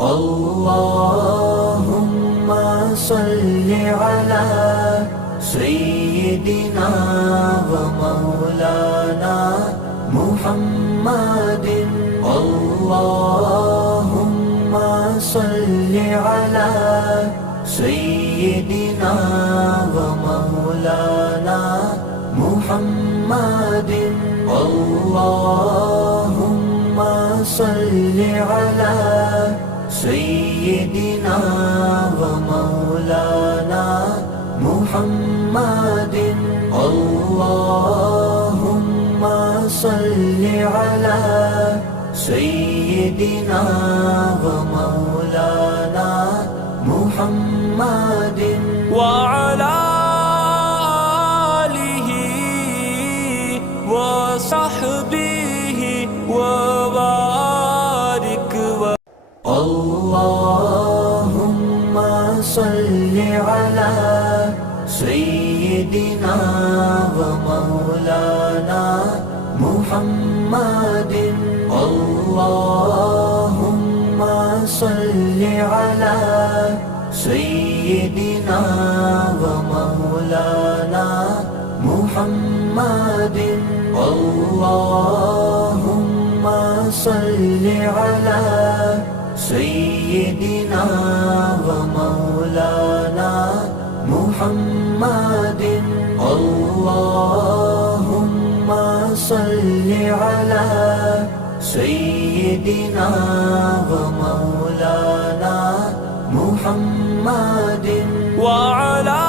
अल्लाहुम्मा सल्लि अला सय्यिदिना व मौलाना मुहम्मदिन। अल्लाहुम्मा सल्लि अला सय्यिदिना व मौलाना मुहम्मदिन। अल्लाहुम्मा सल्लि अला सय्यिदिना व मौलाना मुहम्मदिन। अल्लाहुम्मा सल्लि अला सय्यिदिना व मौलाना मुहम्मदिन व अला आलिहि व सहबिहि व बारिक व। अल्लाहुम्मा सल्लि अला सय्यिदिना व मौलाना मुहम्मदिन। अल्लाहुम्मा सल्लि अला सय्यिदिना व मौलाना मुहम्मदिन। अल्लाहुम्मा सल्लि अला सय्यिदिना व मौलाना मुहम्मदिन। अल्लाहुम्मा सल्लि अला सय्यिदिना व मौलाना मुहम्मदिन व अला